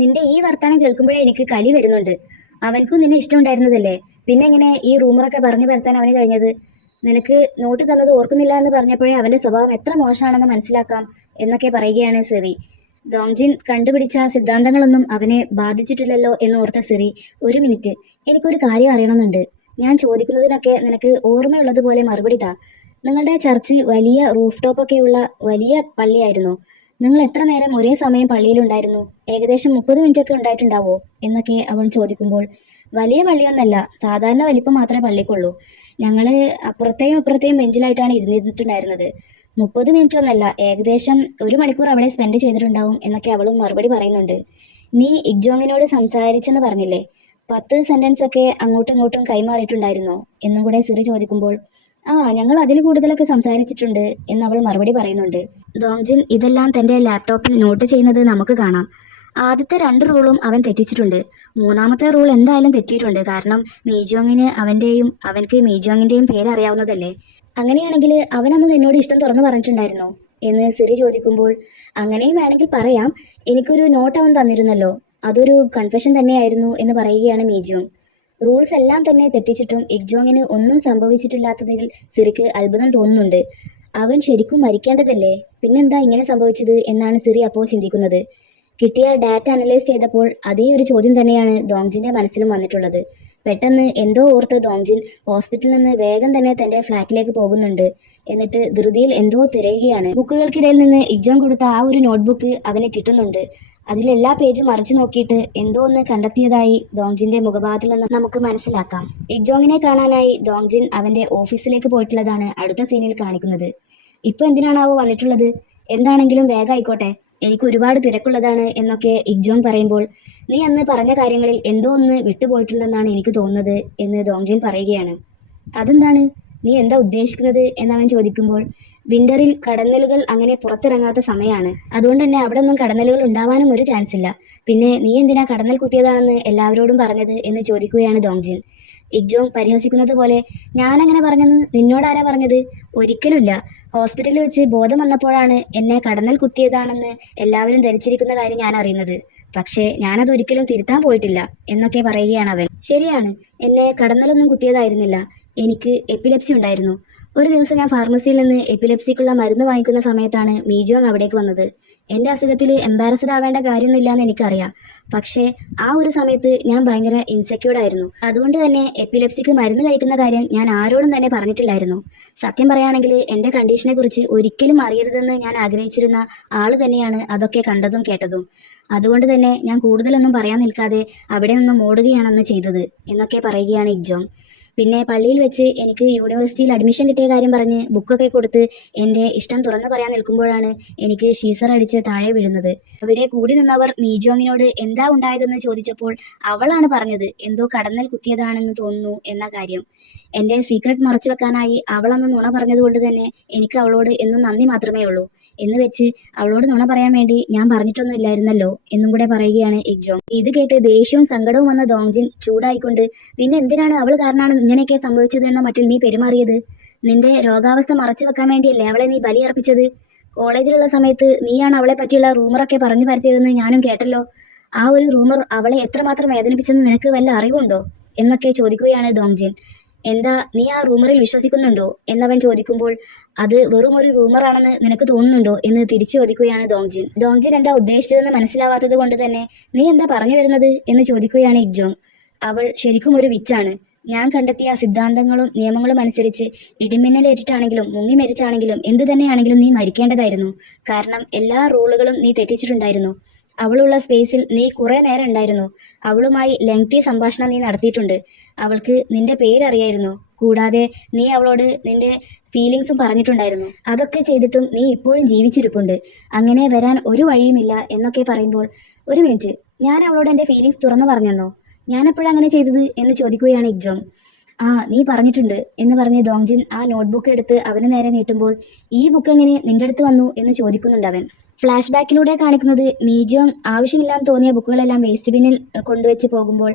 നിന്റെ ഈ വർത്താനം കേൾക്കുമ്പോഴേ എനിക്ക് കലി വരുന്നുണ്ട്. അവൻക്കും നിന്നെ ഇഷ്ടമുണ്ടായിരുന്നതല്ലേ? പിന്നെ എങ്ങനെ ഈ റൂമറൊക്കെ പറഞ്ഞു പരത്താൻ അവന് കഴിഞ്ഞത്? നിനക്ക് നോട്ട് തന്നത് ഓർക്കുന്നില്ല എന്ന് പറഞ്ഞപ്പോഴേ അവന്റെ സ്വഭാവം എത്ര മോശമാണെന്ന് മനസ്സിലാക്കാം എന്നൊക്കെ പറയുകയാണ് സിറി. ദോങ്ജിൻ കണ്ടുപിടിച്ച സിദ്ധാന്തങ്ങളൊന്നും അവനെ ബാധിച്ചിട്ടില്ലല്ലോ എന്ന് ഓർത്ത സിറി, ഒരു മിനിറ്റ്, എനിക്കൊരു കാര്യം അറിയണമെന്നുണ്ട്. ഞാൻ ചോദിക്കുന്നതിനൊക്കെ നിനക്ക് ഓർമ്മയുള്ളതുപോലെ മറുപടി താ. നിങ്ങളുടെ ചർച്ച് വലിയ റൂഫ് ടോപ്പൊക്കെയുള്ള വലിയ പള്ളിയായിരുന്നു. നിങ്ങൾ എത്ര നേരം ഒരേ സമയം പള്ളിയിലുണ്ടായിരുന്നു? ഏകദേശം 30 മിനിറ്റ് ഒക്കെ ഉണ്ടായിട്ടുണ്ടാവോ എന്നൊക്കെ അവൻ ചോദിക്കുമ്പോൾ, വലിയ പള്ളിയൊന്നല്ല, സാധാരണ വലിപ്പം മാത്രമേ പള്ളിക്കുള്ളൂ. ഞങ്ങള് അപ്പുറത്തെയും ഇപ്പുറത്തെയും ബെഞ്ചിലായിട്ടാണ് ഇരുന്നിട്ടുണ്ടായിരുന്നത്. 30 മിനിറ്റ് ഒന്നല്ല, ഏകദേശം 1 മണിക്കൂർ അവിടെ സ്പെൻഡ് ചെയ്തിട്ടുണ്ടാവും എന്നൊക്കെ അവളും മറുപടി പറയുന്നുണ്ട്. നീ ഇഗ്ജോങ്ങിനോട് സംസാരിച്ചെന്ന് പറഞ്ഞില്ലേ? 10 സെന്റൻസ് ഒക്കെ അങ്ങോട്ടും ഇങ്ങോട്ടും കൈമാറിയിട്ടുണ്ടായിരുന്നോ എന്നും കൂടെ സിറി ചോദിക്കുമ്പോൾ, ഞങ്ങൾ അതിൽ കൂടുതലൊക്കെ സംസാരിച്ചിട്ടുണ്ട് എന്ന് അവൾ മറുപടി പറയുന്നുണ്ട്. ദോങ്ജിൻ ഇതെല്ലാം തന്റെ ലാപ്ടോപ്പിൽ നോട്ട് ചെയ്യുന്നത് നമുക്ക് കാണാം. ആദ്യത്തെ 2 റൂളും അവൻ തെറ്റിച്ചിട്ടുണ്ട്. മൂന്നാമത്തെ റൂൾ എന്തായാലും തെറ്റിയിട്ടുണ്ട്. കാരണം മീജോങ്ങിന് അവൻക്ക് മീജോങ്ങിന്റെയും പേര് അറിയാവുന്നതല്ലേ? അങ്ങനെയാണെങ്കിൽ അവനന്ന് നിന്നോട് ഇഷ്ടം തുറന്നു പറഞ്ഞിട്ടുണ്ടായിരുന്നോ എന്ന് സിറി ചോദിക്കുമ്പോൾ, അങ്ങനെയും വേണമെങ്കിൽ പറയാം. എനിക്കൊരു നോട്ട് അവൻ തന്നിരുന്നല്ലോ, അതൊരു കൺഫെഷൻ തന്നെയായിരുന്നു എന്ന് പറയുകയാണ് മീജോങ്. റൂൾസ് എല്ലാം തന്നെ തെറ്റിച്ചിട്ടും ഇഗ്ജോങ്ങിന് ഒന്നും സംഭവിച്ചിട്ടില്ലാത്തതിൽ സിറിക്ക് അത്ഭുതം തോന്നുന്നുണ്ട്. അവൻ ശരിക്കും മരിക്കേണ്ടതല്ലേ? പിന്നെന്താ ഇങ്ങനെ സംഭവിച്ചത് എന്നാണ് സിറി അപ്പോൾ ചിന്തിക്കുന്നത്. കിട്ടിയ ഡാറ്റ അനലൈസ് ചെയ്തപ്പോൾ അതേ ഒരു ചോദ്യം തന്നെയാണ് ദോങ്ജിന്റെ മനസ്സിലും വന്നിട്ടുള്ളത്. പെട്ടെന്ന് എന്തോ ഓർത്ത് ദോങ്ജിൻ ഹോസ്പിറ്റലിൽ നിന്ന് വേഗം തന്നെ തന്റെ ഫ്ലാറ്റിലേക്ക് പോകുന്നുണ്ട്. എന്നിട്ട് ധൃതിയിൽ എന്തോ തിരയുകയാണ്. ബുക്കുകൾക്കിടയിൽ നിന്ന് ഇഗ്ജോങ് കൊടുത്ത ആ ഒരു നോട്ട്ബുക്ക് അവന് കിട്ടുന്നുണ്ട്. അതിലെല്ലാ പേജും മറിച്ചു നോക്കിയിട്ട് എന്തോ ഒന്ന് കണ്ടെത്തിയതായി ദോങ്ജിന്റെ മുഖഭാവത്തിൽ നിന്ന് നമുക്ക് മനസ്സിലാക്കാം. ഇഗ്ജോങ്ങിനെ കാണാനായി ദോങ്ജിൻ അവന്റെ ഓഫീസിലേക്ക് പോയിട്ടുള്ളതാണ് അടുത്ത സീനിൽ കാണിക്കുന്നത്. ഇപ്പൊ എന്തിനാണാവോ വന്നിട്ടുള്ളത്? എന്താണെങ്കിലും വേഗമായിക്കോട്ടെ, എനിക്ക് ഒരുപാട് തിരക്കുള്ളതാണ് എന്നൊക്കെ ഇഗ്ജോങ് പറയുമ്പോൾ, നീ അന്ന് പറഞ്ഞ കാര്യങ്ങളിൽ എന്തോ ഒന്ന് വിട്ടുപോയിട്ടുണ്ടെന്നാണ് എനിക്ക് തോന്നുന്നത് എന്ന് ദോങ്ജിൻ പറയുകയാണ്. അതെന്താണ്? നീ എന്താ ഉദ്ദേശിക്കുന്നത് എന്നവൻ ചോദിക്കുമ്പോൾ, വിന്ററിൽ കടന്നലുകൾ അങ്ങനെ പുറത്തിറങ്ങാത്ത സമയമാണ്. അതുകൊണ്ട് തന്നെ അവിടെ ഒന്നും കടന്നലുകൾ ഉണ്ടാവാനും ഒരു ചാൻസ് ഇല്ല. പിന്നെ നീ എന്തിനാ കടന്നൽ കുത്തിയതാണെന്ന് എല്ലാവരോടും പറഞ്ഞത് എന്ന് ചോദിക്കുകയാണ് ദോങ്ജിൻ. ഇഗ്ജോങ് പരിഹസിക്കുന്നത് പോലെ, ഞാനങ്ങനെ പറഞ്ഞെന്ന് നിന്നോടാരാ പറഞ്ഞത്? ഒരിക്കലുമില്ല. ഹോസ്പിറ്റലിൽ വെച്ച് ബോധം വന്നപ്പോഴാണ് എന്നെ കടന്നൽ കുത്തിയതാണെന്ന് എല്ലാവരും ധരിച്ചിരിക്കുന്ന കാര്യം ഞാൻ അറിയുന്നത്. പക്ഷേ ഞാനത് ഒരിക്കലും തിരുത്താൻ പോയിട്ടില്ല എന്നൊക്കെ പറയുകയാണ് അവൻ. ശരിയാണ്, എന്നെ കടന്നലൊന്നും കുത്തിയതായിരുന്നില്ല. എനിക്ക് എപ്പിലെപ്സി ഉണ്ടായിരുന്നു. ഒരു ദിവസം ഞാൻ ഫാർമസിയിൽ നിന്ന് എപ്പിലെപ്സിക്കുള്ള മരുന്ന് വാങ്ങിക്കുന്ന സമയത്താണ് മീജോങ് അവിടേക്ക് വന്നത്. എൻ്റെ അസുഖത്തിൽ എംബാരസ്ഡ് ആവേണ്ട കാര്യമൊന്നുമില്ല എന്ന് എനിക്കറിയാം. പക്ഷേ ആ ഒരു സമയത്ത് ഞാൻ ഭയങ്കര ഇൻസെക്യൂർഡ് ആയിരുന്നു. അതുകൊണ്ട് തന്നെ എപ്പിലെപ്സിക്ക് മരുന്ന് കഴിക്കുന്ന കാര്യം ഞാൻ ആരോടും തന്നെ പറഞ്ഞിട്ടില്ലായിരുന്നു. സത്യം പറയുകയാണെങ്കിൽ എൻ്റെ കണ്ടീഷനെ കുറിച്ച് ഒരിക്കലും അറിയരുതെന്ന് ഞാൻ ആഗ്രഹിച്ചിരുന്ന ആള് തന്നെയാണ് അതൊക്കെ കണ്ടതും കേട്ടതും. അതുകൊണ്ട് തന്നെ ഞാൻ കൂടുതലൊന്നും പറയാൻ നിൽക്കാതെ അവിടെ നിന്ന് ഓടുകയാണെന്ന് ചെയ്തത് എന്നൊക്കെ പറയുകയാണ് ഇഗ്ജോങ്. പിന്നെ പള്ളിയിൽ വെച്ച് എനിക്ക് യൂണിവേഴ്സിറ്റിയിൽ അഡ്മിഷൻ കിട്ടിയ കാര്യം പറഞ്ഞ് ബുക്കൊക്കെ കൊടുത്ത് എൻ്റെ ഇഷ്ടം തുറന്നു പറയാൻ നിൽക്കുമ്പോഴാണ് എനിക്ക് ഷീസർ അടിച്ച് താഴെ വീഴുന്നത്. അവിടെ കൂടി നിന്നവർ മീജോങ്ങിനോട് എന്താ ഉണ്ടായതെന്ന് ചോദിച്ചപ്പോൾ അവളാണ് പറഞ്ഞത് എന്തോ കടന്നൽ കുത്തിയതാണെന്ന് തോന്നുന്നു എന്ന കാര്യം. എൻ്റെ സീക്രട്ട് മറച്ചു വെക്കാനായി അവളന്ന് നുണ പറഞ്ഞതുകൊണ്ട് തന്നെ എനിക്ക് അവളോട് എന്നും നന്ദി മാത്രമേ ഉള്ളൂ. എന്ന് വെച്ച് അവളോട് നുണ പറയാൻ വേണ്ടി ഞാൻ പറഞ്ഞിട്ടൊന്നും ഇല്ലായിരുന്നല്ലോ എന്നും കൂടെ പറയുകയാണ് ഇഗ്ജോങ്. ഇത് കേട്ട് ദേഷ്യവും സങ്കടവും വന്ന ദോങ്ജിൻ ചൂടായിക്കൊണ്ട്, പിന്നെ എന്തിനാണ് അവൾ കാരണമാണ് ഇങ്ങനെയൊക്കെ സംഭവിച്ചത് എന്ന മട്ടിൽ നീ പെരുമാറിയത്? നിന്റെ രോഗാവസ്ഥ മറച്ചു വെക്കാൻ വേണ്ടിയല്ലേ അവളെ നീ ബലിയർപ്പിച്ചത്? കോളേജിലുള്ള സമയത്ത് നീയാണ് അവളെ പറ്റിയുള്ള റൂമറൊക്കെ പറഞ്ഞു പരത്തിയതെന്ന് ഞാനും കേട്ടല്ലോ. ആ ഒരു റൂമർ അവളെ എത്രമാത്രം വേദനിപ്പിച്ചെന്ന് നിനക്ക് വല്ല അറിവുണ്ടോ എന്നൊക്കെ ചോദിക്കുകയാണ് ദോങ്ജിൻ. എന്താ നീ ആ റൂമറിൽ വിശ്വസിക്കുന്നുണ്ടോ എന്നവൻ ചോദിക്കുമ്പോൾ, അത് വെറും ഒരു റൂമറാണെന്ന് നിനക്ക് തോന്നുന്നുണ്ടോ എന്ന് തിരിച്ചു ചോദിക്കുകയാണ് ദോങ്ജിൻ. ദോങ്ജിൻ എന്താ ഉദ്ദേശിച്ചതെന്ന് മനസ്സിലാവാത്തത് കൊണ്ട് തന്നെ, നീ എന്താ പറഞ്ഞു വരുന്നത് എന്ന് ചോദിക്കുകയാണ് ഇഗ്ജോങ്. അവൾ ശരിക്കും ഒരു വിച്ചാണ്. ഞാൻ കണ്ടെത്തിയ സിദ്ധാന്തങ്ങളും നിയമങ്ങളും അനുസരിച്ച് ഇടിമിന്നലേറ്റിട്ടാണെങ്കിലും മുങ്ങി മരിച്ചാണെങ്കിലും എന്തു തന്നെയാണെങ്കിലും നീ മരിക്കേണ്ടതായിരുന്നു. കാരണം എല്ലാ റൂളുകളും നീ തെറ്റിച്ചിട്ടുണ്ടായിരുന്നു. അവളുള്ള സ്പേസിൽ നീ കുറെ നേരം ഉണ്ടായിരുന്നു. അവളുമായി ലെങ്തി സംഭാഷണം നീ നടത്തിയിട്ടുണ്ട്. അവൾക്ക് നിന്റെ പേരറിയായിരുന്നു. കൂടാതെ നീ അവളോട് നിന്റെ ഫീലിങ്സും പറഞ്ഞിട്ടുണ്ടായിരുന്നു. അതൊക്കെ ചെയ്തിട്ടും നീ ഇപ്പോഴും ജീവിച്ചിരിപ്പുണ്ട്. അങ്ങനെ വരാൻ ഒരു വഴിയുമില്ല എന്നൊക്കെ പറയുമ്പോൾ, ഒരു മിനിറ്റ്, ഞാൻ അവളോട് എൻ്റെ ഫീലിങ്സ് തുറന്നു പറഞ്ഞെന്നോ? ഞാൻ എപ്പോഴാണ് അങ്ങനെ ചെയ്തത് എന്ന് ചോദിക്കുകയാണ് ഇഗ്ജോങ്. നീ പറഞ്ഞിട്ടുണ്ട് എന്ന് പറഞ്ഞ് ദോങ്ജിൻ ആ നോട്ട്ബുക്ക് എടുത്ത് അവന് നേരെ നീട്ടുമ്പോൾ, ഈ ബുക്ക് എങ്ങനെ നിന്റെ അടുത്ത് വന്നു എന്ന് ചോദിക്കുന്നുണ്ട് അവൻ. ഫ്ലാഷ് ബാക്കിലൂടെ കാണിക്കുന്നത് മീജോങ് ആവശ്യമില്ലാന്ന് തോന്നിയ ബുക്കുകളെല്ലാം വേസ്റ്റ് ബിന്നിൽ കൊണ്ടുവച്ച് പോകുമ്പോൾ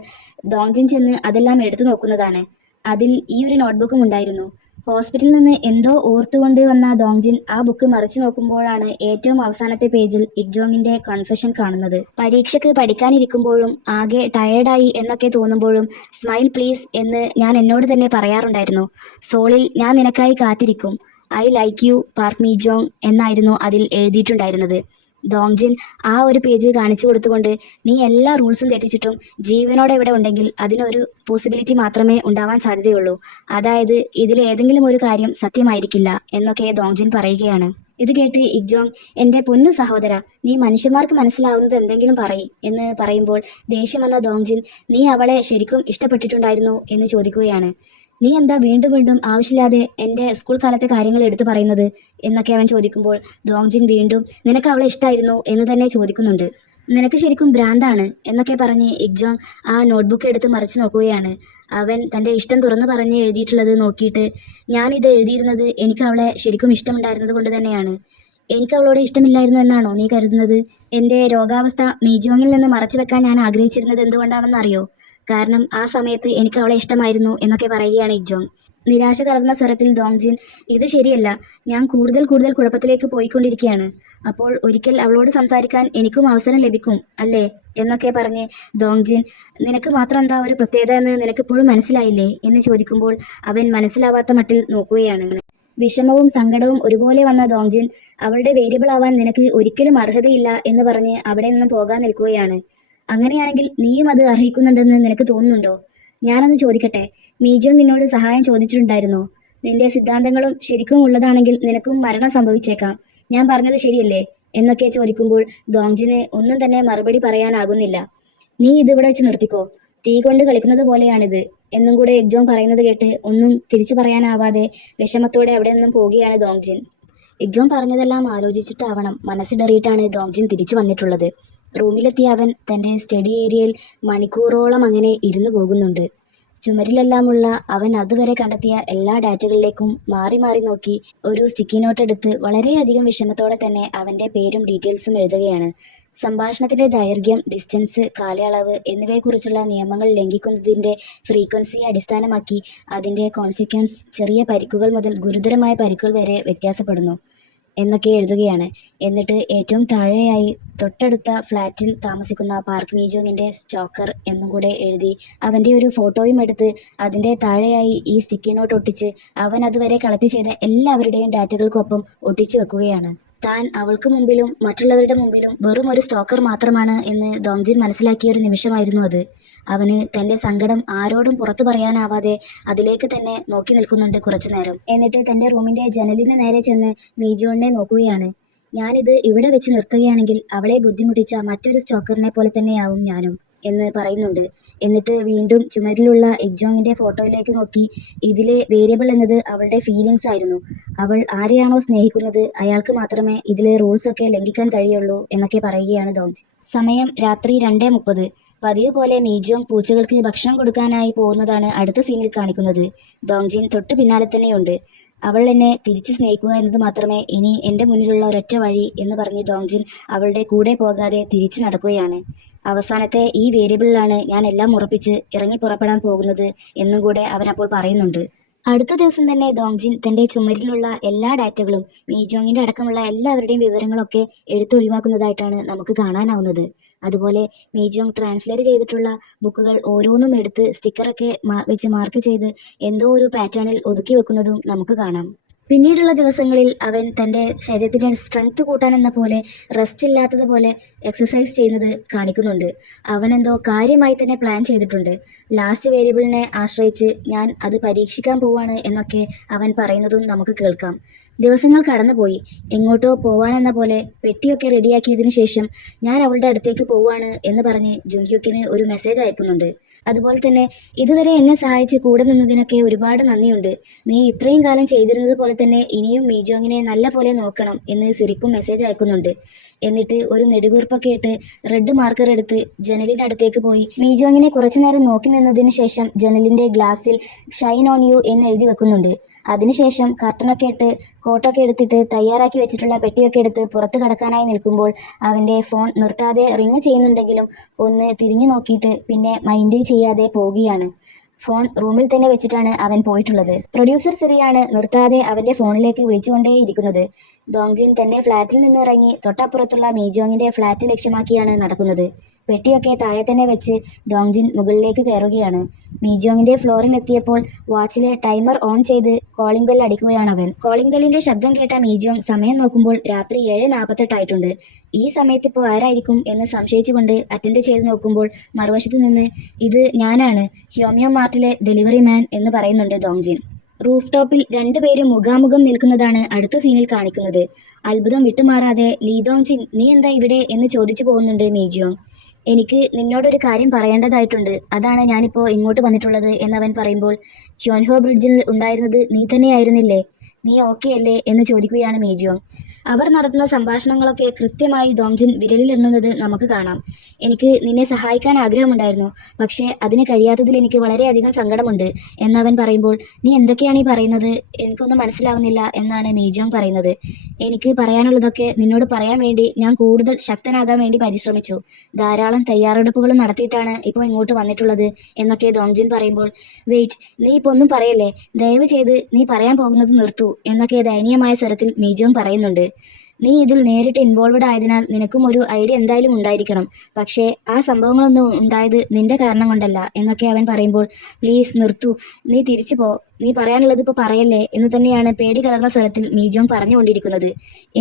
ദോങ്ജിൻ ചെന്ന് അതെല്ലാം എടുത്തു നോക്കുന്നതാണ്. അതിൽ ഈ ഒരു നോട്ട്ബുക്കും ഉണ്ടായിരുന്നു. ഹോസ്പിറ്റലിൽ നിന്ന് എന്തോ ഓർത്തുകൊണ്ട് വന്ന ദോങ്ജിൻ ആ ബുക്ക് മറിച്ചു നോക്കുമ്പോഴാണ് ഏറ്റവും അവസാനത്തെ പേജിൽ ഇക്ജോങ്ങിന്റെ കൺഫെഷൻ കാണുന്നത്. പരീക്ഷയ്ക്ക് പഠിക്കാനിരിക്കുമ്പോഴും ആകെ ടയേർഡായി എന്നൊക്കെ തോന്നുമ്പോഴും സ്മൈൽ പ്ലീസ് എന്ന് ഞാൻ എന്നോട് തന്നെ പറയാറുണ്ടായിരുന്നു. സോളിൽ ഞാൻ നിനക്കായി കാത്തിരിക്കും. ഐ ലൈക്ക് യു പാർക്ക് മീജോങ് എന്നായിരുന്നു അതിൽ എഴുതിയിട്ടുണ്ടായിരുന്നത്. ദോങ്ജിൻ ആ ഒരു പേജ് കാണിച്ചു കൊടുത്തുകൊണ്ട്, നീ എല്ലാ റൂൾസും തെറ്റിച്ചിട്ടും ജീവനോടെ ഇവിടെ ഉണ്ടെങ്കിൽ അതിനൊരു പോസിബിലിറ്റി മാത്രമേ ഉണ്ടാവാൻ സാധ്യതയുള്ളൂ. അതായത് ഇതിലേതെങ്കിലും ഒരു കാര്യം സത്യമായിരിക്കില്ല എന്നൊക്കെ ദോങ്ജിൻ പറയുകയാണ്. ഇത് കേട്ട് ഇക്ജോങ്, എന്റെ പൊന്നു സഹോദര, നീ മനുഷ്യന്മാർക്ക് മനസ്സിലാവുന്നത് എന്തെങ്കിലും പറയ് എന്ന് പറയുമ്പോൾ ദേഷ്യം വന്ന ദോങ്ജിൻ, നീ അവളെ ശരിക്കും ഇഷ്ടപ്പെട്ടിട്ടുണ്ടായിരുന്നോ എന്ന് ചോദിക്കുകയാണ്. നീ എന്താ വീണ്ടും വീണ്ടും ആവശ്യമില്ലാതെ എൻ്റെ സ്കൂൾ കാലത്തെ കാര്യങ്ങൾ എടുത്തു പറയുന്നത് എന്നൊക്കെ അവൻ ചോദിക്കുമ്പോൾ ദോങ്ജിൻ വീണ്ടും, നിനക്ക് അവളെ ഇഷ്ടമായിരുന്നോ എന്ന് തന്നെ ചോദിക്കുന്നുണ്ട്. നിനക്ക് ശരിക്കും ഭ്രാന്താണ് എന്നൊക്കെ പറഞ്ഞ് ഇക്ജോങ് ആ നോട്ട്ബുക്ക് എടുത്ത് മറിച്ച് നോക്കുകയാണ്. അവൻ തൻ്റെ ഇഷ്ടം തുറന്നു പറഞ്ഞ് എഴുതിയിട്ടുള്ളത് നോക്കിയിട്ട്, ഞാനിത് എഴുതിയിരുന്നത് എനിക്ക് അവളെ ശരിക്കും ഇഷ്ടമുണ്ടായിരുന്നത് കൊണ്ട് തന്നെയാണ്. എനിക്ക് അവളോട് ഇഷ്ടമില്ലായിരുന്നു എന്നാണോ നീ കരുതുന്നത്? എൻ്റെ രോഗാവസ്ഥ മീജോങ്ങിൽ നിന്ന് മറച്ചു വെക്കാൻ ഞാൻ ആഗ്രഹിച്ചിരുന്നത് എന്തുകൊണ്ടാണെന്ന് അറിയോ? കാരണം ആ സമയത്ത് എനിക്ക് അവളെ ഇഷ്ടമായിരുന്നു എന്നൊക്കെ പറയുകയാണ് ഇക്ജോങ്. നിരാശ കലർന്ന സ്വരത്തിൽ ദോങ്ജിൻ, ഇത് ശരിയല്ല, ഞാൻ കൂടുതൽ കൂടുതൽ കുഴപ്പത്തിലേക്ക് പോയിക്കൊണ്ടിരിക്കുകയാണ്. അപ്പോൾ ഒരിക്കൽ അവളോട് സംസാരിക്കാൻ എനിക്കും അവസരം ലഭിക്കും അല്ലേ എന്നൊക്കെ പറഞ്ഞ് ദോങ്ജിൻ, നിനക്ക് മാത്രം എന്താ ഒരു പ്രത്യേകത എന്ന് നിനക്കിപ്പോഴും മനസ്സിലായില്ലേ എന്ന് ചോദിക്കുമ്പോൾ അവൻ മനസ്സിലാവാത്ത മട്ടിൽ നോക്കുകയാണ്. വിഷമവും സങ്കടവും ഒരുപോലെ വന്ന ദോങ്ജിൻ, അവളുടെ വേരിയബിൾ ആവാൻ നിനക്ക് ഒരിക്കലും അർഹതയില്ല എന്ന് പറഞ്ഞ് അവിടെ നിന്നും പോകാൻ നിൽക്കുകയാണ്. അങ്ങനെയാണെങ്കിൽ നീയും അത് അർഹിക്കുന്നുണ്ടെന്ന് നിനക്ക് തോന്നുന്നുണ്ടോ? ഞാനൊന്ന് ചോദിക്കട്ടെ, മീജോങ് നിന്നോട് സഹായം ചോദിച്ചിട്ടുണ്ടായിരുന്നോ? നിന്റെ സിദ്ധാന്തങ്ങളും ശരിക്കും ഉള്ളതാണെങ്കിൽ നിനക്കും മരണം സംഭവിച്ചേക്കാം. ഞാൻ പറഞ്ഞത് ശരിയല്ലേ എന്നൊക്കെ ചോദിക്കുമ്പോൾ ദോങ്ജിന് ഒന്നും തന്നെ മറുപടി പറയാനാകുന്നില്ല. നീ ഇതിവിടെ വെച്ച് നിർത്തിക്കോ, തീ കൊണ്ട് കളിക്കുന്നത് പോലെയാണിത് എന്നും കൂടെ ഇക്ജോങ് പറയുന്നത് കേട്ട് ഒന്നും തിരിച്ചു പറയാനാവാതെ വിഷമത്തോടെ അവിടെ നിന്നും പോവുകയാണ് ദോങ്ജിൻ. ഇക്ജോങ് പറഞ്ഞതെല്ലാം ആലോചിച്ചിട്ടാവണം മനസ്സിടറിയിട്ടാണ് ദോങ്ജിൻ തിരിച്ചു വന്നിട്ടുള്ളത്. റൂമിലെത്തിയ അവൻ തൻ്റെ സ്റ്റഡി ഏരിയയിൽ മണിക്കൂറോളം അങ്ങനെ ഇരുന്നു പോകുന്നുണ്ട്. ചുമരിലെല്ലാമുള്ള അവൻ അതുവരെ കണ്ടെത്തിയ എല്ലാ ഡാറ്റകളിലേക്കും മാറി മാറി നോക്കി ഒരു സ്റ്റിക്കി നോട്ട് എടുത്ത് വളരെയധികം വിഷമത്തോടെ തന്നെ അവൻ്റെ പേരും ഡീറ്റെയിൽസും എഴുതുകയാണ്. സംഭാഷണത്തിന്റെ ദൈർഘ്യം, ഡിസ്റ്റൻസ്, കാലയളവ് എന്നിവയെക്കുറിച്ചുള്ള നിയമങ്ങൾ ലംഘിക്കുന്നതിൻ്റെ ഫ്രീക്വൻസിയെ അടിസ്ഥാനമാക്കി അതിൻ്റെ കോൺസിക്വൻസ് ചെറിയ പരിക്കുകൾ മുതൽ ഗുരുതരമായ പരിക്കുകൾ വരെ വ്യത്യാസപ്പെടുന്നു എന്നൊക്കെ എഴുതുകയാണ്. എന്നിട്ട് ഏറ്റവും താഴെയായി തൊട്ടടുത്ത ഫ്ലാറ്റിൽ താമസിക്കുന്ന പാർക്ക് മീജോങ്ങിൻ്റെ സ്റ്റോക്കർ എന്നും കൂടെ എഴുതി അവൻ്റെ ഒരു ഫോട്ടോയും എടുത്ത് അതിൻ്റെ താഴെയായി ഈ സ്റ്റിക്കി നോട്ട് ഒട്ടിച്ച് അവൻ അതുവരെ കളക്ട് ചെയ്ത എല്ലാവരുടെയും ഡാറ്റകൾക്കൊപ്പം ഒട്ടിച്ചു വെക്കുകയാണ്. താൻ അവൾക്ക് മുമ്പിലും മറ്റുള്ളവരുടെ മുമ്പിലും വെറും ഒരു സ്റ്റോക്കർ മാത്രമാണ് എന്ന് ദോങ്ജിൻ മനസ്സിലാക്കിയ ഒരു നിമിഷമായിരുന്നു അത്. അവന് തൻ്റെ സങ്കടം ആരോടും പുറത്തു പറയാനാവാതെ അതിലേക്ക് തന്നെ നോക്കി നിൽക്കുന്നുണ്ട് കുറച്ചു നേരം. എന്നിട്ട് തൻ്റെ റൂമിൻ്റെ ജനലിന് നേരെ ചെന്ന് മീജോണിനെ നോക്കുകയാണ്. ഞാനിത് ഇവിടെ വെച്ച് നിർത്തുകയാണെങ്കിൽ അവളെ ബുദ്ധിമുട്ടിച്ച മറ്റൊരു സ്റ്റോക്കറിനെ പോലെ തന്നെയാവും ഞാനും എന്ന് പറയുന്നുണ്ട്. എന്നിട്ട് വീണ്ടും ചുമരിലുള്ള ഇക്ജോങ്ങിൻ്റെ ഫോട്ടോയിലേക്ക് നോക്കി, ഇതിലെ വേരിയബിൾ എന്നത് അവളുടെ ഫീലിങ്സ് ആയിരുന്നു. അവൾ ആരെയാണോ സ്നേഹിക്കുന്നത് അയാൾക്ക് മാത്രമേ ഇതിലെ റൂൾസൊക്കെ ലംഘിക്കാൻ കഴിയുള്ളൂ എന്നൊക്കെ പറയുകയാണ് ദോങ്ജിൻ. സമയം രാത്രി 2:30. പതിവ് പോലെ മീജോങ് പൂച്ചകൾക്ക് ഭക്ഷണം കൊടുക്കാനായി പോകുന്നതാണ് അടുത്ത സീനിൽ കാണിക്കുന്നത്. ദോങ്ജിൻ തൊട്ടു പിന്നാലെ തന്നെയുണ്ട്. അവൾ എന്നെ തിരിച്ച് സ്നേഹിക്കുക എന്നത് മാത്രമേ ഇനി എൻ്റെ മുന്നിലുള്ള ഒരൊറ്റ വഴി എന്ന് പറഞ്ഞ് ദോങ്ജിൻ അവളുടെ കൂടെ പോകാതെ തിരിച്ചു നടക്കുകയാണ്. അവസാനത്തെ ഈ വേരിയബിളിലാണ് ഞാൻ എല്ലാം ഉറപ്പിച്ച് ഇറങ്ങി പുറപ്പെടാൻ പോകുന്നത് എന്നും കൂടെ അവൻ അപ്പോൾ പറയുന്നുണ്ട്. അടുത്ത ദിവസം തന്നെ ദോങ്ജിൻ തൻ്റെ ചുമരിലുള്ള എല്ലാ ഡാറ്റകളും മീജോങ്ങിൻ്റെ അടക്കമുള്ള എല്ലാവരുടെയും വിവരങ്ങളൊക്കെ എടുത്തൊഴിവാക്കുന്നതായിട്ടാണ് നമുക്ക് കാണാനാവുന്നത്. അതുപോലെ മീജോങ് ട്രാൻസ്ലേറ്റ് ചെയ്തിട്ടുള്ള ബുക്കുകൾ ഓരോന്നും എടുത്ത് സ്റ്റിക്കറൊക്കെ വെച്ച് മാർക്ക് ചെയ്ത് എന്തോ ഒരു പാറ്റേണിൽ ഒതുക്കി വെക്കുന്നതും നമുക്ക് കാണാം. പിന്നീടുള്ള ദിവസങ്ങളിൽ അവൻ തൻ്റെ ശരീരത്തിൻ്റെ സ്ട്രെങ്ത് കൂട്ടാനെന്ന പോലെ റെസ്റ്റ് ഇല്ലാത്തതുപോലെ എക്സസൈസ് ചെയ്യുന്നത് കാണിക്കുന്നുണ്ട്. അവനെന്തോ കാര്യമായി തന്നെ പ്ലാൻ ചെയ്തിട്ടുണ്ട്. ലാസ്റ്റ് വേരിയബിളിനെ ആശ്രയിച്ച് ഞാൻ അത് പരീക്ഷിക്കാൻ പോവാണ് എന്നൊക്കെ അവൻ പറയുന്നതും നമുക്ക് കേൾക്കാം. ദിവസങ്ങൾ കടന്നുപോയി. എങ്ങോട്ടോ പോവാനെന്ന പോലെ പെട്ടിയൊക്കെ റെഡിയാക്കിയതിനു ശേഷം ഞാൻ അവളുടെ അടുത്തേക്ക് പോവാണ് എന്ന് പറഞ്ഞ് ജുങ്ക്യുക്കിന് ഒരു മെസ്സേജ് അയക്കുന്നുണ്ട്. അതുപോലെ തന്നെ, ഇതുവരെ എന്നെ സഹായിച്ച് കൂടെ നിന്നതിനൊക്കെ ഒരുപാട് നന്ദിയുണ്ട്. നീ ഇത്രയും കാലം ചെയ്തിരുന്നത് പോലെ തന്നെ ഇനിയും മീജോങ്ങിനെ നല്ല പോലെ നോക്കണം എന്ന് സിറിക്കും മെസ്സേജ് അയക്കുന്നുണ്ട്. എന്നിട്ട് ഒരു നെടുവീർപ്പൊക്കെ ഇട്ട് റെഡ് മാർക്കർ എടുത്ത് ജനലിൻ്റെ അടുത്തേക്ക് പോയി മീജോങ്ങിനെ കുറച്ചു നേരം നോക്കി നിന്നതിന് ശേഷം ജനലിൻ്റെ ഗ്ലാസ്സിൽ ഷൈൻ ഓൺ യു എന്ന് എഴുതി വെക്കുന്നുണ്ട്. അതിനുശേഷം കർട്ടനൊക്കെ ഇട്ട് കോട്ടൊക്കെ എടുത്തിട്ട് തയ്യാറാക്കി വെച്ചിട്ടുള്ള പെട്ടിയൊക്കെ എടുത്ത് പുറത്ത് കടക്കാനായി നിൽക്കുമ്പോൾ അവൻ്റെ ഫോൺ നിർത്താതെ റിങ് ചെയ്യുന്നുണ്ടെങ്കിലും ഒന്ന് തിരിഞ്ഞു നോക്കിയിട്ട് പിന്നെ മൈൻഡ് ചെയ്യാതെ പോവുകയാണ്. ഫോൺ റൂമിൽ തന്നെ വെച്ചിട്ടാണ് അവൻ പോയിട്ടുള്ളത്. പ്രൊഡ്യൂസർ സിറിയാണ് നിർത്താതെ അവന്റെ ഫോണിലേക്ക് വിളിച്ചുകൊണ്ടേയിരിക്കുന്നത്. ദോങ്ജിൻ തന്റെ ഫ്ലാറ്റിൽ നിന്ന് ഇറങ്ങി തൊട്ടപ്പുറത്തുള്ള മീജോങ്ങിന്റെ ഫ്ലാറ്റ് ലക്ഷ്യമാക്കിയാണ് നടക്കുന്നത്. പെട്ടിയൊക്കെ താഴെ തന്നെ വെച്ച് ദോങ്ജിൻ മുകളിലേക്ക് കയറുകയാണ്. മീജോങ്ങിന്റെ ഫ്ലോറിലെത്തിയപ്പോൾ വാച്ചിലെ ടൈമർ ഓൺ ചെയ്ത് കോളിംഗ് ബെൽ അടിക്കുകയാണവൻ. കോളിംഗ് ബെല്ലിന്റെ ശബ്ദം കേട്ട മീജോങ് സമയം നോക്കുമ്പോൾ രാത്രി 7:48 ആയിട്ടുണ്ട്. ഈ സമയത്ത് ഇപ്പോൾ ആരായിരിക്കും എന്ന് സംശയിച്ചുകൊണ്ട് അറ്റൻഡ് ചെയ്ത് നോക്കുമ്പോൾ മറുവശത്ത് നിന്ന് "ഇത് ഞാനാണ്, ഹ്യോമിയോ മാർട്ടിലെ ഡെലിവറി മാൻ" എന്ന് പറയുന്നുണ്ട് ദോങ്ജിൻ. റൂഫ് ടോപ്പിൽ രണ്ടുപേരും മുഖാമുഖം നിൽക്കുന്നതാണ് അടുത്ത സീനിൽ കാണിക്കുന്നത്. അത്ഭുതം വിട്ടുമാറാതെ "ലീ ദോങ്ജിൻ, നീ എന്താ ഇവിടെ?" എന്ന് ചോദിച്ചു പോകുന്നുണ്ട് മീജിയോങ്. "എനിക്ക് നിന്നോടൊരു കാര്യം പറയേണ്ടതായിട്ടുണ്ട്, അതാണ് ഞാനിപ്പോൾ ഇങ്ങോട്ട് വന്നിട്ടുള്ളത്" എന്നവൻ പറയുമ്പോൾ "ച്യോൻഹോ ബ്രിഡ്ജിൽ ഉണ്ടായിരുന്നത് നീ തന്നെയായിരുന്നില്ലേ? നീ ഓക്കെ അല്ലേ?" എന്ന് ചോദിക്കുകയാണ് മീജിയോങ്. അവർ നടത്തുന്ന സംഭാഷണങ്ങളൊക്കെ കൃത്യമായി ദോങ്ജിൻ വിരലിലെണ്ണുന്നത് നമുക്ക് കാണാം. "എനിക്ക് നിന്നെ സഹായിക്കാൻ ആഗ്രഹമുണ്ടായിരുന്നു, പക്ഷേ അതിന് കഴിയാത്തതിൽ എനിക്ക് വളരെയധികം സങ്കടമുണ്ട്" എന്നവൻ പറയുമ്പോൾ "നീ എന്തൊക്കെയാണ് ഈ പറയുന്നത്? എനിക്കൊന്നും മനസ്സിലാവുന്നില്ല" എന്നാണ് മീജോങ് പറയുന്നത്. "എനിക്ക് പറയാനുള്ളതൊക്കെ നിന്നോട് പറയാൻ വേണ്ടി ഞാൻ കൂടുതൽ ശക്തനാകാൻ വേണ്ടി പരിശ്രമിച്ചു. ധാരാളം തയ്യാറെടുപ്പുകളും നടത്തിയിട്ടാണ് ഇപ്പോൾ ഇങ്ങോട്ട് വന്നിട്ടുള്ളത്" എന്നൊക്കെ ദോങ്ജിൻ പറയുമ്പോൾ "വെയിറ്റ്, നീ ഇപ്പോൾ ഒന്നും പറയല്ലേ? ദയവ് ചെയ്ത് നീ പറയാൻ പോകുന്നത് നിർത്തൂ" എന്നൊക്കെ ദയനീയമായ സ്വരത്തിൽ മീജോങ് പറയുന്നുണ്ട്. "നീ ഇതിൽ നേരിട്ട് ഇൻവോൾവഡ് ആയതിനാൽ നിനക്കും ഒരു ഐഡിയ എന്തായാലും ഉണ്ടായിരിക്കണം. പക്ഷേ ആ സംഭവങ്ങളൊന്നും ഉണ്ടായത് നിന്റെ കാരണം കൊണ്ടല്ല" എന്നൊക്കെ അവൻ പറയുമ്പോൾ "പ്ലീസ് നിർത്തൂ, നീ തിരിച്ചു പോ, നീ പറയാനുള്ളത് ഇപ്പോൾ പറയല്ലേ" എന്ന് തന്നെയാണ് പേടി കലർന്ന സ്വരത്തിൽ മീജോങ് പറഞ്ഞുകൊണ്ടിരിക്കുന്നത്.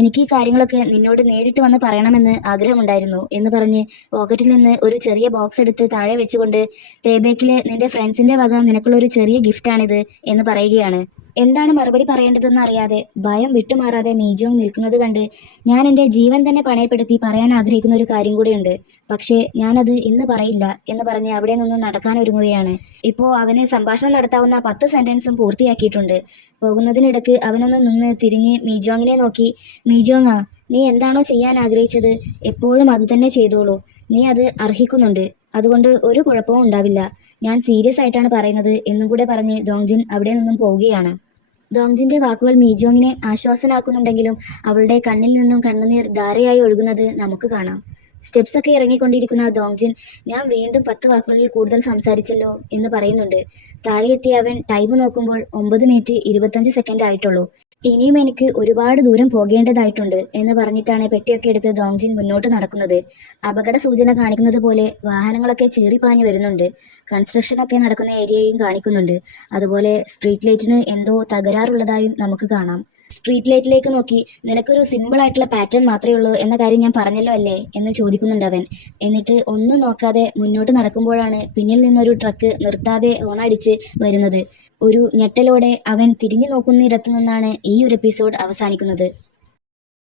"എനിക്ക് ഈ കാര്യങ്ങളൊക്കെ നിന്നോട് നേരിട്ട് വന്ന് പറയണമെന്ന് ആഗ്രഹമുണ്ടായിരുന്നു" എന്ന് പറഞ്ഞ് പോക്കറ്റിൽ നിന്ന് ഒരു ചെറിയ ബോക്സ് എടുത്ത് താഴെ വെച്ചുകൊണ്ട് തേബേക്കിലെ നിന്റെ ഫ്രണ്ട്സിന്റെ വക നിനക്കുള്ളൊരു ചെറിയ ഗിഫ്റ്റാണിത് എന്ന് പറയുകയാണ്. എന്താണ് മറുപടി പറയേണ്ടതെന്ന് അറിയാതെ ഭയം വിട്ടുമാറാതെ മീജോങ് നിൽക്കുന്നത് കണ്ട് "ഞാൻ എൻ്റെ ജീവൻ തന്നെ പണയപ്പെടുത്തി പറയാൻ ആഗ്രഹിക്കുന്ന ഒരു കാര്യം കൂടെയുണ്ട്, പക്ഷേ ഞാനത് ഇന്ന് പറയില്ല" എന്ന് പറഞ്ഞ് അവിടെ നിന്നും നടക്കാനൊരുങ്ങുകയാണ്. ഇപ്പോൾ അവന് സംഭാഷണം നടത്താവുന്ന 10 സെന്റൻസും പൂർത്തിയാക്കിയിട്ടുണ്ട്. പോകുന്നതിനിടക്ക് അവനൊന്ന് നിന്ന് തിരിഞ്ഞ് മീജോങ്ങിനെ നോക്കി "മീജോങ്ങാ, നീ എന്താണോ ചെയ്യാൻ ആഗ്രഹിച്ചത് എപ്പോഴും അത് തന്നെ ചെയ്തോളൂ. നീ അത് അർഹിക്കുന്നുണ്ട്, അതുകൊണ്ട് ഒരു കുഴപ്പവും ഉണ്ടാവില്ല. ഞാൻ സീരിയസ് ആയിട്ടാണ് പറയുന്നത്" എന്നും കൂടെ പറഞ്ഞ് ദോങ്ജിൻ അവിടെ നിന്നും പോവുകയാണ്. ദോങ്ജിന്റെ വാക്കുകൾ മീജോങ്ങിനെ ആശ്വാസനാക്കുന്നുണ്ടെങ്കിലും അവളുടെ കണ്ണിൽ നിന്നും കണ്ണുനീർ ധാരയായി ഒഴുകുന്നത് നമുക്ക് കാണാം. സ്റ്റെപ്സ് ഒക്കെ ഇറങ്ങിക്കൊണ്ടിരിക്കുന്ന ദോങ്ജിൻ "ഞാൻ വീണ്ടും 10 വാക്കുകളിൽ കൂടുതൽ സംസാരിച്ചല്ലോ" എന്ന് പറയുന്നുണ്ട്. താഴെ എത്തിയ അവൻ ടൈം നോക്കുമ്പോൾ 9:25 ആയിട്ടുള്ളൂ. "ഇനിയും എനിക്ക് ഒരുപാട് ദൂരം പോകേണ്ടതായിട്ടുണ്ട്" എന്ന് പറഞ്ഞിട്ടാണ് പെട്ടിയൊക്കെ എടുത്ത് ദോങ്ജിൻ മുന്നോട്ട് നടക്കുന്നത്. അപകട സൂചന കാണിക്കുന്നത് പോലെ വാഹനങ്ങളൊക്കെ ചീറിപ്പാഞ്ഞു വരുന്നുണ്ട്. കൺസ്ട്രക്ഷനൊക്കെ നടക്കുന്ന ഏരിയയും കാണിക്കുന്നുണ്ട്. അതുപോലെ സ്ട്രീറ്റ് ലൈറ്റിന് എന്തോ തകരാറുള്ളതായും നമുക്ക് കാണാം. സ്ട്രീറ്റ് ലൈറ്റിലേക്ക് നോക്കി "നിനക്കൊരു സിമ്പിൾ ആയിട്ടുള്ള പാറ്റേൺ മാത്രമേ ഉള്ളൂ എന്ന കാര്യം ഞാൻ പറഞ്ഞല്ലോ അല്ലേ" എന്ന് ചോദിക്കുന്നുണ്ട് അവൻ. എന്നിട്ട് ഒന്നും നോക്കാതെ മുന്നോട്ട് നടക്കുമ്പോഴാണ് പിന്നിൽ നിന്നൊരു ട്രക്ക് നിർത്താതെ ഹോണടിച്ച് വരുന്നത്. ഒരു ഞെട്ടലോടെ അവൻ തിരിഞ്ഞു നോക്കുന്നിടത്തു നിന്നാണ് ഈ ഒരു എപ്പിസോഡ് അവസാനിക്കുന്നത്.